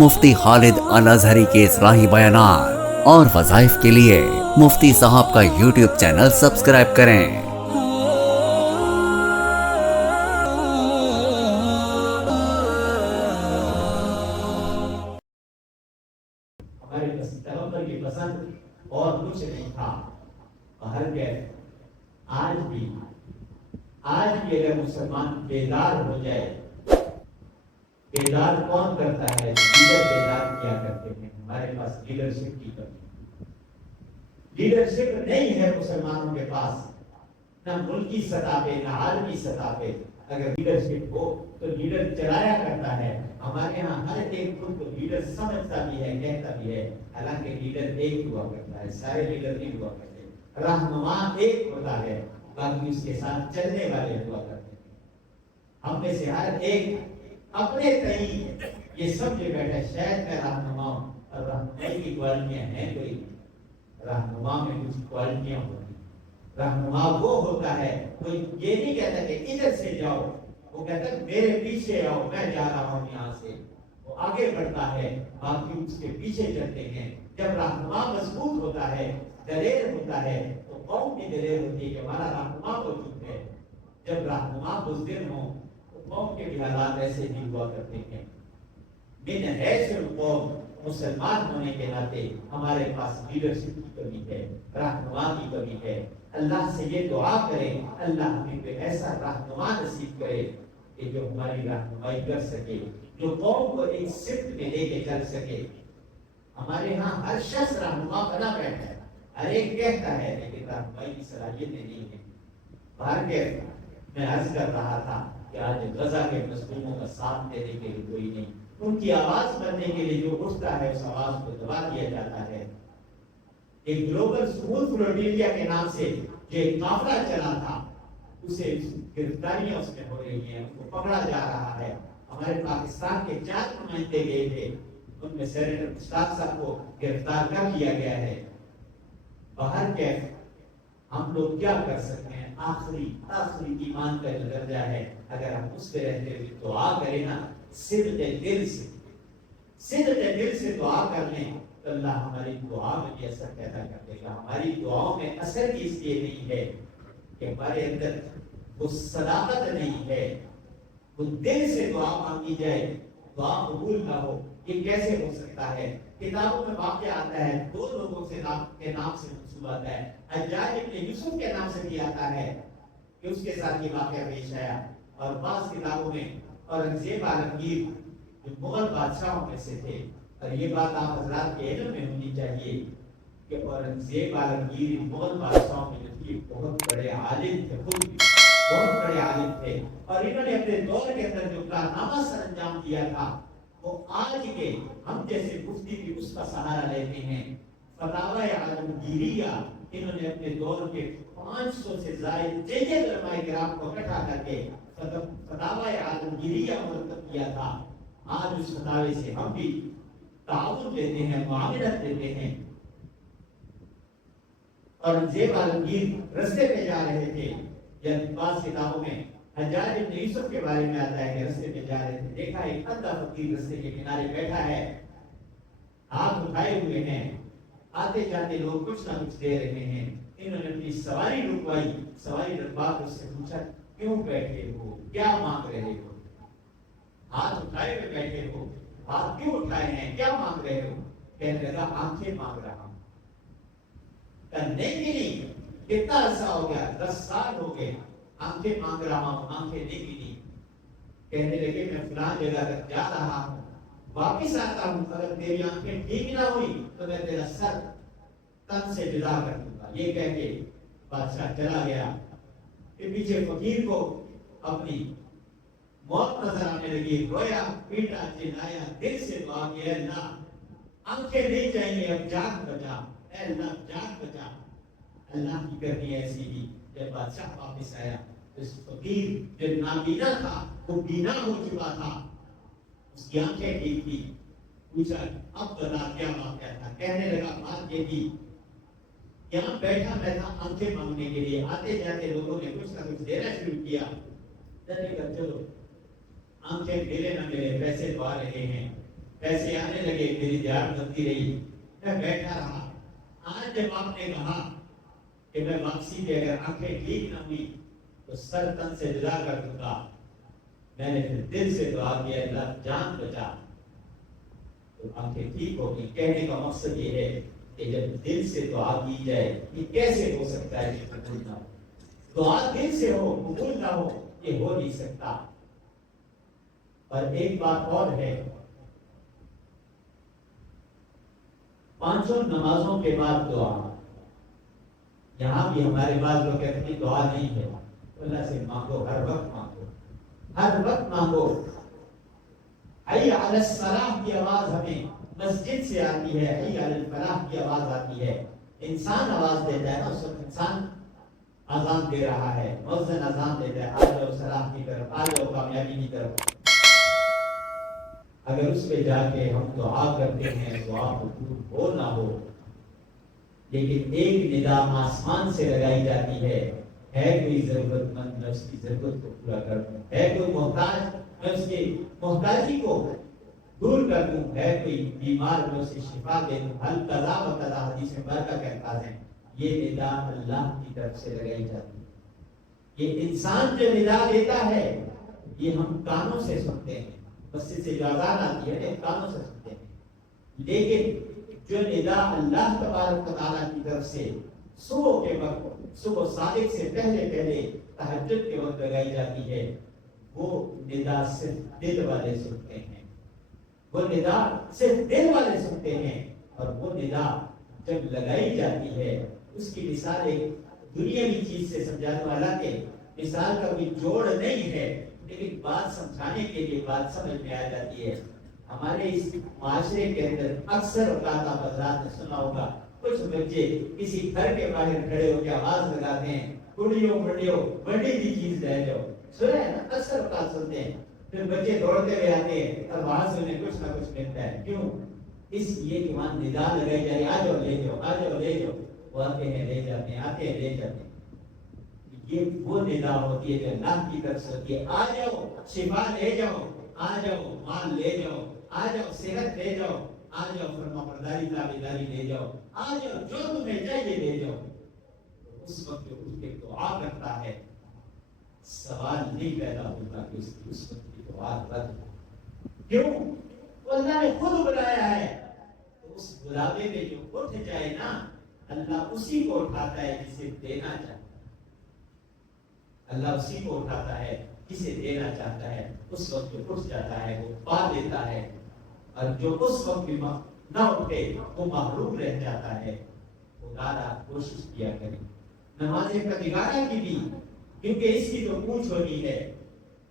مفتی خالد الازہری کے اصلاحی بیانات اور وظائف کے لیے مفتی صاحب کا یوٹیوب چینل سبسکرائب کریں۔ ہمارے پیغمبر کی پسند اور کچھ نہیں تھا۔ ہر آج بھی اگر مسلمان بیدار ہو جائے، بیدار کون کرتا ہے؟ لیڈر بیدار کیا کرتے ہیں۔ ہمارے پاس لیڈرشپ کی کمی، لیڈرشپ نہیں ہے مسلمانوں کے پاس، نہ ملکی سطح پہ نہ عالمی سطح پہ۔ اگر لیڈرشپ ہو تو لیڈر چلایا کرتا ہے۔ ہمارے یہاں ہر ایک خود کو لیڈر سمجھتا بھی ہے، کہتا بھی ہے، حالانکہ لیڈر ایک ہوا کرتا ہے، سارے لیڈر نہیں ہوا کرتے۔ رہنما ایک ہوتا ہے، باقی اس کے ساتھ چلنے والے ہوا کرتے ہیں۔ ہم میں سے ہر ایک اپنے تئیں یہ سمجھے بیٹھے شاید میں رہنما ہوں، اور رہنمائی کی کوالٹیاں ہیں کوئی؟ رہنما میں کچھ کوالٹیاں ہوتی ہیں۔ رہنما وہ ہوتا ہے، کوئی یہ نہیں کہتا کہ ادھر سے جاؤ، وہ کہتا ہے میرے پیچھے آؤ، میں جا رہا ہوں یہاں سے۔ وہ آگے بڑھتا ہے، باقی اس کے پیچھے چلتے ہیں۔ جب رہنما مضبوط ہوتا ہے، دلیر ہوتا ہے، تو قوم بھی دلیر ہوتی ہے کہ ہمارا رہنما موجود ہے۔ جب رہنما بزدل ہوں تو قوم کے بھی حالات ایسے ہی ہوا کرتے ہیں۔ من حیث القوم، مسلمان ہونے کے ناطے ہمارے پاس لیڈرشپ کی کمی ہے، رہنما کی کمی ہے۔ اللہ سے یہ دعا کریں، اللہ ہمیں کوئی ایسا رہنما نصیب کرے کہ جو ہماری رہنمائی کر سکے، جو قوم کو ایک سمت میں لے کے چل سکے۔ ہمارے ہاں ہر شخص رہنما بنا بیٹھا ہے، ہر ایک کہتا ہے، لیکن رہنمائی کی صلاحیتیں نہیں ہیں۔ باہر کے میں عرض کر رہا تھا کہ آج غزہ کے مظلوموں کا ساتھ دینے کے لیے کوئی نہیں، ان کی آواز بننے کے لیے جو اٹھتا ہے اس آواز کو دبا دیا جاتا ہے۔ ایک گلوبل اسکول فلوٹیلیا کے نام سے جو ایک قافلہ چلا تھا، اسے گرفتاریاں اس میں ہو رہی ہیں، ان کو پکڑا جا رہا ہے۔ ہمارے پاکستان کے 4 نمائندے گئے تھے، ان میں سینیٹر مشتاق صاحب کو گرفتار کر لیا گیا ہے۔ باہر کے ہم لوگ کیا کر سکتے ہیں؟ آخری ایمان کا جو درجہ ہے، اگر ہم اس پہ رہتے ہوئے دعا کریں نا، صدق دل سے دعا کر لیں تو اللہ ہماری دعا میں بھی اثر پیدا کر دے گا۔ ہماری دعاؤں میں اثر اس لیے نہیں ہے کہ ہمارے اندر وہ صداقت نہیں ہے، وہ دل سے دعا مانگی جائے، دعا قبول نہ ہو، یہ کیسے ہو سکتا ہے؟ کتابوں میں واقعہ آتا ہے، 2 لوگوں کے نام سے منسوب آتا ہے۔ حجاج ابن یوسف کے نام سے بھی آتا ہے کہ اس کے ساتھ یہ واقعہ پیش آیا، اور بعض کتابوں میں اورنگزیب عالمگیر جو مغل بادشاہوں میں سے تھے، اور یہ بات آپ حضرات کے علم میں ہونی چاہیے کہ اورنگزیب عالمگیر مغل بادشاہوں میں جو تھے بہت بڑے عالم تھے، خود بھی بہت بڑے عالم تھے، اور انہوں نے اپنے دور کے اندر جو کارنامہ سر انجام دیا تھا وہ آج کے ہم جیسے مفتی بھی اس کا سہارا لیتے ہیں۔ فتاوی عالمگیریہ، انہوں نے اپنے دور کے 500 سے زائد جید علماء کرام کو اکٹھا کر کے فتاوی عالمگیریہ مرتب کیا تھا۔ آج اس فتاوی سے ہم بھی تعاون لیتے ہیں، معاملت لیتے ہیں۔ اورنگزیب عالمگیر رستے پہ جا رہے تھے، یا بعض کتابوں میں حجاج ابن یوسف کے بارے میں آتا ہے کہ رستے پہ جا رہے تھے، دیکھا ایک اندھا فقیر رستے کے کنارے بیٹھا ہے، ہاتھ اٹھائے ہوئے ہیں، آتے جاتے لوگ کچھ نہ کچھ دے رہے ہیں۔ انہوں نے اپنی سواری رکوائی، سواری رکوا کر اس سے پوچھا کیوں بیٹھے ہو، کیا مانگ رہے ہو؟ ہاتھ اٹھائے ہوئے بیٹھے ہو، ہاتھ کیوں اٹھائے ہیں، کیا مانگ رہے ہو؟ کہنے لگا آنکھیں مانگ رہا ہوں۔ نہیں ملی، کتنا عرصہ ہو گیا؟ 10 سال ہو گئے، آنکھیں مانگ رہا ہوں، آنکھیں نہیں ملی۔ کہنے لگے میں فلاں جگہ تک جا رہا ہوں، واپس آتا ہوں، اگر تیری آنکھیں ٹھیک نہ ہوئی تو میں تیرا سر تن سے جدا کر دوں گا۔ یہ کہہ کے بادشاہ چلا گیا۔ پھر پیچھے فقیر کو اپنی موت نظر آنے لگی، رویا پیٹا چلایا، دل سے دعا کی، اے اللہ آنکھیں نہیں چاہیے، اب جان بچا، اے اللہ جان بچا۔ اللہ کی کرنی ایسی ہی، جب بادشاہ واپس آیا اس فقیر جو نابینا تھا وہ بینا ہو چکا تھا، اس کی آنکھیں ٹھیک تھی۔ پوچھا اب بتا کیا واقعہ تھا؟ کہنے لگا بات یہ تھی، یہاں بیٹھا میں تھا آنکھیں مانگنے کے لیے، آتے جاتے لوگوں نے کچھ نہ کچھ دینا شروع کیا، چلو آنکھیں ملے نہ ملے پیسے تو آ رہے ہیں، پیسے آنے لگے، میری دیہات بنتی رہی، میں بیٹھا رہا۔ آج جب آپ نے کہا کہ میں واپسی پہ اگر آنکھیں ٹھیک نہ ہوئی تو سر تن سے جدا کر دوں گا، میں نے پھر دل سے دعا کیا اللہ جان بچا، تو آنکھیں ٹھیک ہو گئی۔ کہنے کا مقصد یہ ہے کہ جب دل سے دعا کی جائے، یہ کیسے ہو سکتا ہے کہ قبول نہ ہو؟ دعا دل سے ہو قبول نہ ہو، یہ ہو نہیں سکتا۔ اور ایک بات اور ہے، پانچوں نمازوں کے بعد دعا، یہاں بھی ہمارے بعض لوگ کہتے ہیں دعا نہیں ہے، اللہ سے مانگو، ہر وقت مانگو، ہر وقت مانگو۔ حی علی الصلاح کی آواز ہمیں مسجد سے آتی ہے، حی علی الفلاح کی آواز آتی ہے۔ انسان آواز دیتا ہے نا، اس وقت انسان اذان دے رہا ہے، مؤذن اذان دیتا ہے، آ جاؤ صلاح کی طرف، آ جاؤ کامیابی کی طرف۔ اگر اس پہ جا کے ہم دعا کرتے ہیں، دعا قبول ہو نہ ہو، لیکن ایک ندا آسمان سے لگائی جاتی ہے کوئی ضرورت مند، میں اس کی ضرورت کو پورا کر دوں، ہے کوئی محتاج، میں اس کی محتاجی کو دور کر دوں، ہے کوئی بیمار، میں اسے شفا دے دوں۔ حل قضا و قضا حدیث میں برکہ کہتا ہے، یہ ندا اللہ کی طرف سے لگائی جاتی ہے۔ یہ انسان جو ندا دیتا ہے یہ ہم کانوں سے سنتے ہیں، مسجد سے جو اذان آتی ہے کانوں سے سنتے ہیں، لیکن جو ندا اللہ تبارک و تعالیٰ کی طرف سے صبح کے وقت، صبح صادق سے پہلے تہجد کے وقت لگائی جاتی ہے، وہ ندا صرف دل والے سنتے ہیں، وہ ندا صرف دل والے سنتے ہیں۔ اور وہ ندا جب لگائی جاتی ہے، اس کی مثال ایک دنیاوی چیز سے سمجھا دوں، حالانکہ مثال کا کوئی جوڑ نہیں ہے، لیکن بات سمجھانے کے لیے بات سمجھ میں آ جاتی ہے۔ ہمارے اس معاشرے کے اندر اکثر اوقات آپ حضرات نے سنا ہوگا، کچھ بچے کسی گھر کے باہر کھڑے ہو کے آواز لگاتے ہیں، کڑیوں بڑیوں بڑی بھی چیز لے جاؤ، سنا ہے نا، اکثر اوقات سنتے ہیں۔ پھر بچے دوڑتے ہوئے آتے ہیں اور وہاں سے انہیں کچھ نہ کچھ ملتا ہے، کیوں؟ اس لیے کہ وہاں ندا لگائی جائے، آ جاؤ لے جاؤ، آ جاؤ لے جاؤ، وہ آتے ہیں لے جاتے ہیں، آتے ہیں لے جاتے ہیں۔ یہ وہ ندا ہوتی ہے جو اللہ کی طرف سے ہوتی ہے، آ جاؤ شفا لے جاؤ، آ جاؤ مال لے جاؤ، آ جاؤ صحت لے جاؤ، آ جاؤ فرما برداری تابعداری لے جاؤ، آ جاؤ جو تمہیں چاہیے لے جاؤ۔ اس وقت جو اس کے دعا کرتا ہے، سوال نہیں پیدا ہوتا کہ اس وقت کی دعا رد ہو، کیوں؟ وہ اللہ نے خود بلایا ہے، تو اس بلاوے میں جو اٹھ جائے نا، اللہ اسی کو اٹھاتا ہے جسے دینا چاہتا ہے، اللہ اسی کو اٹھاتا ہے جسے دینا چاہتا ہے۔ اس وقت جو اٹھ جاتا ہے وہ پا لیتا ہے، اور جو اس وقت بھی نہ اٹھے وہ محروم رہ جاتا ہے۔ خدا کوشش کیا کریں نماز پتگارہ کی بھی، کیونکہ اس کی تو پوچھ ہونی ہے،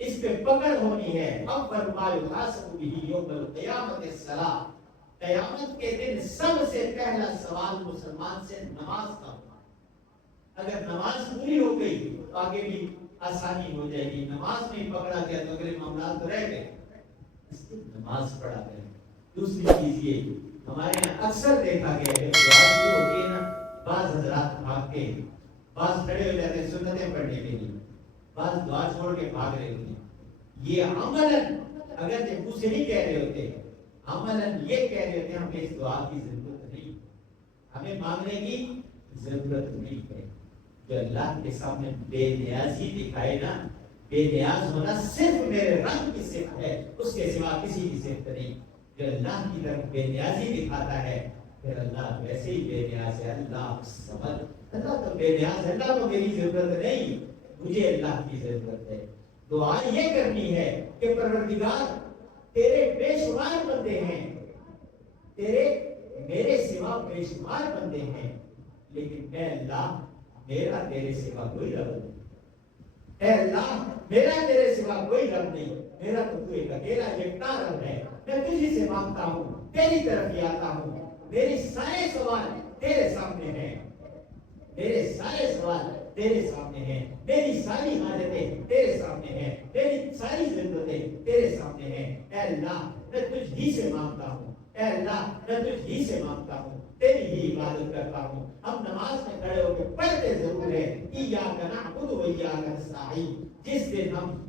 اس پہ پکڑ ہونی ہے۔ اول ما یحاسب به یوم القیامت الصلاۃ، قیامت کے دن سب سے پہلا سوال مسلمان سے نماز کا ہوگا۔ اگر نماز پوری ہو گئی تو آگے بھی آسانی ہو جائے گی، نماز نہیں پکڑا گیا تو اگلے معاملات تو رہ گئے، اس کی نماز پڑھا کریں۔ دوسری چیز یہ ہمارے یہاں اکثر دیکھا گیا ہے، دعا شروع ہوتی ہے نا، بعض حضرات بھاگتے ہیں، بعض کھڑے ہو جاتے ہیں سنتیں پڑھنے کے لیے، بعض دعا چھوڑ کے بھاگ رہے ہوتے ہیں۔ یہ عملاً اگر منہ سے نہیں کہہ رہے ہوتے، عملاً یہ کہہ رہے ہوتے ہیں ہمیں اس دعا کی ضرورت نہیں، ہمیں مانگنے کی ضرورت نہیں ہے۔ جو اللہ کے سامنے بے نیازی دکھائے نا، بے نیاز ہونا صرف میرے رب کی صفت ہے، اس کے سوا کسی کی صفت نہیں۔ جو اللہ کی طرف بے نیازی دکھاتا ہے، پھر اللہ ویسے ہی بے نیاز ہے۔ اللہ سمجھ، اللہ تو بے نیاز ہے، اللہ کو میری ضرورت نہیں، مجھے اللہ کی ضرورت ہے۔ دعا یہ کرنی ہے کہ پروردگار تیرے بے شمار بندے ہیں، تیرے میرے سوا بے شمار بندے ہیں، لیکن اے اللہ میرا تیرے سوا کوئی رب نہیں، اے اللہ میرا تیرے سوا کوئی رب نہیں، میرا تو ایک اکیلا یکتا رب ہے۔ میں تجھی سے مانگتا ہوں، تیری طرف ہی آتا ہوں، میری سارے سوال تیرے سامنے ہیں، میرے سارے سوال تیرے سامنے ہیں، میری ساری حاجتیں تیرے سامنے ہیں، میری ساری ضرورتیں تیرے سامنے ہیں۔ اے اللہ میں تجھ ہی سے مانگتا ہوں، اے اللہ میں تجھ ہی سے مانگتا ہوں، تیری ہی عبادت کرتا ہوں۔ ہم نماز میں کھڑے ہو کے پڑھتے ضرور ہیں ایاک نعبد و ایاک نستعین، جس دن ہم